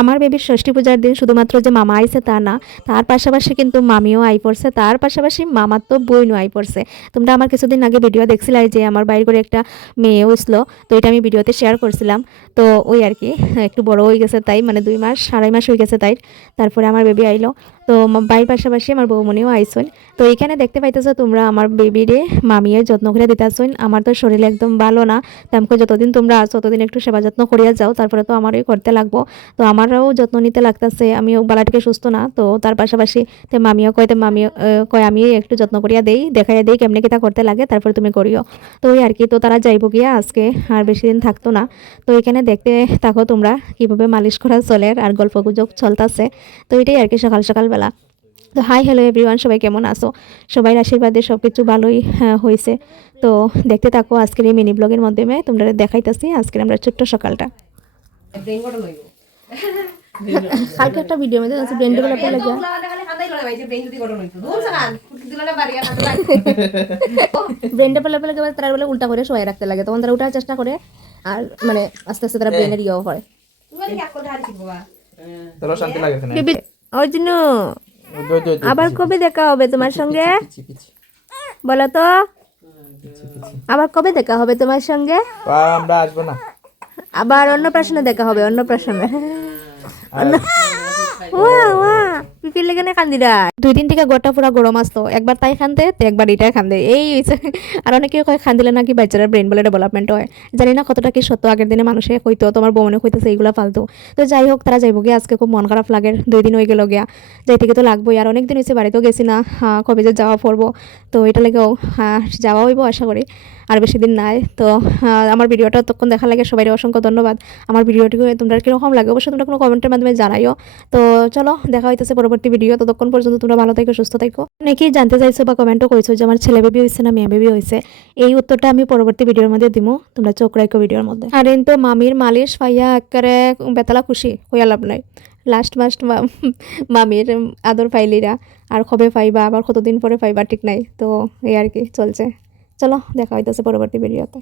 আমার বেবির ষষ্ঠী পূজার দিন শুধুমাত্র যে মামা আইছে তা না, তার পাশাপাশি কিন্তু মামিও আই পড়ছে, তার পাশাপাশি মামার তো বোনও আই পড়ছে। তোমরা আমার কিছুদিন আগে ভিডিও দেখছিলাই যে আমার বাইর করে একটা মেয়ে হইছিল, তো এটা আমি ভিডিওতে শেয়ার করছিলাম। তো ওই আর কি একটু বড় হয়ে গেছে তাই, মানে 2 মাস 2.5 মাস হয়ে গেছে তাই। তারপরে আমার বেবি আইলো। তো বাইর পাশাপাশি আমার বৌমনিও আইসন। তো এখানে দেখতে পাইতেছো তোমরা আমার বেবিরে মামিয়ে যত্ন করে দিতেছন। আমার তো শরীর একদম ভালো না, তেমন যতদিন তোমরা আছো ততদিন একটু সেবা যত্ন করিয়া যাও, তারপরে তো আমারই করতে লাগবো। তো আমারও যত্ন নিতে লাগতেছে, আমিও বালাটিকে সুস্থ না, তো তার পাশাপাশি তে মামিও কয়, তে মামিও কয় আমি একটু যত্ন করিয়া দেই, দেখাইয়া দেই কেমনে কিতা করতে লাগে, তারপর তুমি করিও। তো ওই আর কি, তো তারা যাইব গিয়া আজকে, আর বেশি দিন থাকতো না। তো এখানে দেখতে থাকো তোমরা কিভাবে মালিশ করা চলে আর গল্প গুজব চলতেছে। তো এটাই আর কি সকাল সকালবেলা। তো হাই হ্যালো এভরিওয়ান, সবাই কেমন আছো? সবাই আশীর্বাদে সব কিছু ভালোই হয়েছে। তো দেখতে থাকো আজকের এই মিনি ব্লগের মাধ্যমে তোমরা দেখাইতেছি আজকের আমরা ছোট্ট সকালটা। কালকে একটা ভিডিও মধ্যে আছে ব্রেন ডেভেলপের লাগে, ব্রেন ডেভেলপের লাগে তারা বলে উল্টা করে শোয়া রাখতে লাগে, তখন তারা উঠার চেষ্টা করে আর মানে আস্তে আস্তে তারা ব্রেনের ইয়েও হয়। ওই জন্য আবার কবে দেখা হবে তোমার সঙ্গে বলো তো? আবার কবে দেখা হবে তোমার সঙ্গে? আমরা আসবো না, আবার অন্য প্রশ্নে দেখা হবে, অন্য প্রশ্নে। ওয়া ওয়া পিপির লেগে কান্দিরা 2 দিন থেকে গোটা পুরা গরম আসতো, একবার তাই খান্দে তো একবার এটাই খান্দে, এই হইছে। আর অনেকে কয় খান্দিলে নাকি বাচ্চারা ব্রেন বলে ডেভেলপমেন্ট হয়, জানি না কতটা কি সত্য। আগের দিনে মানুষে হইতো, তোমার বউনে হইতেছে এইগুলা ফালতু। তো যাই হোক, তারা যাইব গিয়ে, আজকে খুব মন খারাপ লাগে, 2 দিন হয়ে গেল গিয়া, যাইতে গিয়ে তো লাগবোই। আর অনেক দিন হয়েছে বাড়িতেও গেছি না, কবে যে যাওয়া পড়বো, তো এটা লেগেও যাওয়া হইব আশা করি, আর বেশি দিন নাই। তো আমার ভিডিওটা তখন দেখা লাগে, সবাই অসংখ্য ধন্যবাদ। আমার ভিডিওটি তোমরা কীরকম লাগে অবশ্যই তোমরা কোনো কমেন্টের মাধ্যমে জানাইও। তো চলো দেখা হইতেছে পরবর্তী ভিডিও, ততক্ষণ পর্যন্ত তোমরা ভালো থেকো, সুস্থ থাকো। অনেকেই জানতে চাইছো বা কমেন্টও করেছো যে আমার ছেলে বেবি হয়েছে না মেয়ে বেবি হয়েছে, এই উত্তরটা আমি পরবর্তী ভিডিওর মধ্যে দিব, তোমরা চোখ রাখো ভিডিওর মধ্যে। আর তো মামির মালিশ পাইয়া একেবারে বেতালা খুশি হইয়া লাভ নাই, লাস্ট মাস্ট মামির আদর পাইলিরা, আর কবে পাইবা আবার কতদিন পরে পাইবা ঠিক নাই। তো এই আর কি চলছে, চলো দেখা হইতেছে পরবর্তী ভিডিওতে।